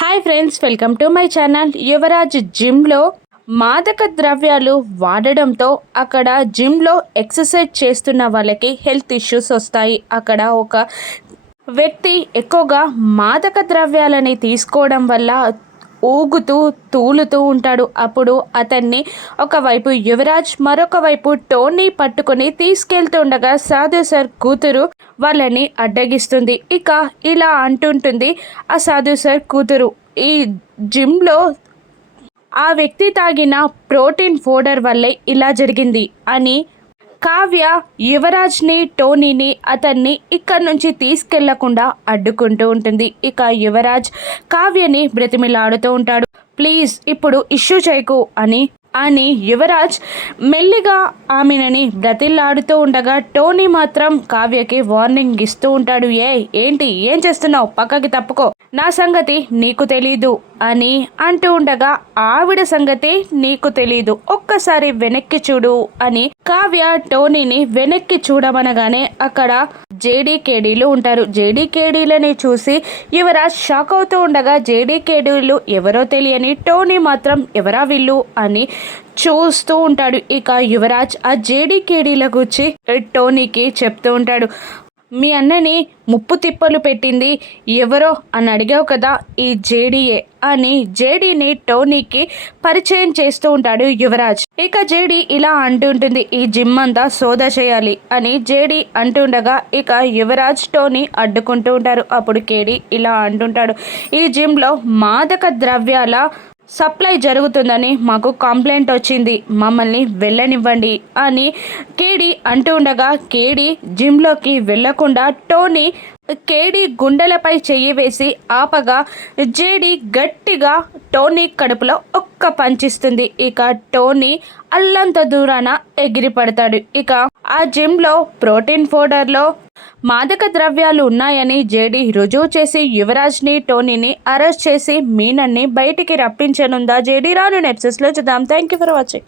Hi friends, welcome to my channel. Yuvraj జిమ్లో మాదక ద్రవ్యాలు వాడడంతో అక్కడ జిమ్లో ఎక్సర్సైజ్ చేస్తున్న వాళ్ళకి హెల్త్ ఇష్యూస్ వస్తాయి. అక్కడ ఒక వ్యక్తి ఎక్కువగా మాదక ద్రవ్యాలని తీసుకోవడం వల్ల ఊగుతూ తూలుతూ ఉంటాడు. అప్పుడు అతన్ని ఒకవైపు యువరాజ్, మరొక వైపు టోనీ పట్టుకొని తీసుకెళ్తూ ఉండగా సాధు సార్ కూతురు వాళ్ళని అడ్డగిస్తుంది. ఇక ఇలా అంటుంటుంది ఆ సాధు సార్ కూతురు, ఈ జిమ్లో ఆ వ్యక్తి తాగిన ప్రోటీన్ పౌడర్ వల్లే ఇలా జరిగింది అని కావ్య యువరాజ్ని, టోనీని, అతన్ని ఇక్కడి నుంచి తీసుకెళ్లకుండా అడ్డుకుంటూ ఉంటుంది. ఇక యువరాజ్ కావ్యని బ్రతిమిలాడుతూ ఉంటాడు. ప్లీజ్ ఇప్పుడు ఇష్యూ చేయకు అని యువరాజ్ మెల్లిగా ఆమెనని బ్రతిల్లాడుతూ ఉండగా టోనీ మాత్రం కావ్యకి వార్నింగ్ ఇస్తూ ఉంటాడు. ఏంటి, ఏం చేస్తున్నావు, పక్కకి తప్పుకో, నా సంగతి నీకు తెలీదు అని అంటూ ఉండగా ఆవిడ సంగతి నీకు తెలీదు, ఒక్కసారి వెనక్కి చూడు అని కావ్య టోనీని వెనక్కి చూడమనగానే అక్కడ జేడీకేడీలు ఉంటారు. జేడీకేడీలని చూసి యువరాజ్ షాక్ అవుతూ ఉండగా జేడీకేడీలు ఎవరో తెలియని టోనీ మాత్రం ఎవరా వీళ్ళు అని చూస్తూ ఉంటాడు. ఇక యువరాజ్ ఆ జేడీకేడీల గురించి టోనీకి చెప్తూ ఉంటాడు. మీ అన్నని ముప్పు తిప్పలు పెట్టింది ఎవరో అని అడిగావు కదా, ఈ జేడీయే అని జేడీని టోనీకి పరిచయం చేస్తూ ఉంటాడు యువరాజ్. ఇక జేడీ ఇలా అంటుంటుంది, ఈ జిమ్ అంతా సోదా చేయాలి అని జేడీ అంటుండగా ఇక యువరాజ్, టోనీ అడ్డుకుంటూ ఉంటారు. అప్పుడు కేడీ ఇలా అంటుంటాడు, ఈ జిమ్లో మాదక ద్రవ్యాల సప్లై జరుగుతుందని మాకు కంప్లైంట్ వచ్చింది, మమ్మల్ని వెళ్ళనివ్వండి అని కేడీ అంటూ ఉండగా కేడీ జిమ్లోకి వెళ్లకుండా టోనీ కేడీ గుండెలపై చెయ్యి వేసి ఆపగా జేడీ గట్టిగా టోనీ కడుపులో ఒక్క పంచిస్తుంది. ఇక టోనీ అల్లంత దూరాన ఎగిరిపడతాడు. ఇక ఆ జిమ్లో ప్రోటీన్ పౌడర్లో మాదక ద్రవ్యాలు ఉన్నాయని జేడీ రుజువు చేసి యువరాజ్ని, టోనీని అరెస్ట్ చేసి మీనన్ని బయటికి రప్పించనుందా జేడీ? రాను ఎపిసోడ్స్లో చూద్దాం. Thank you for watching.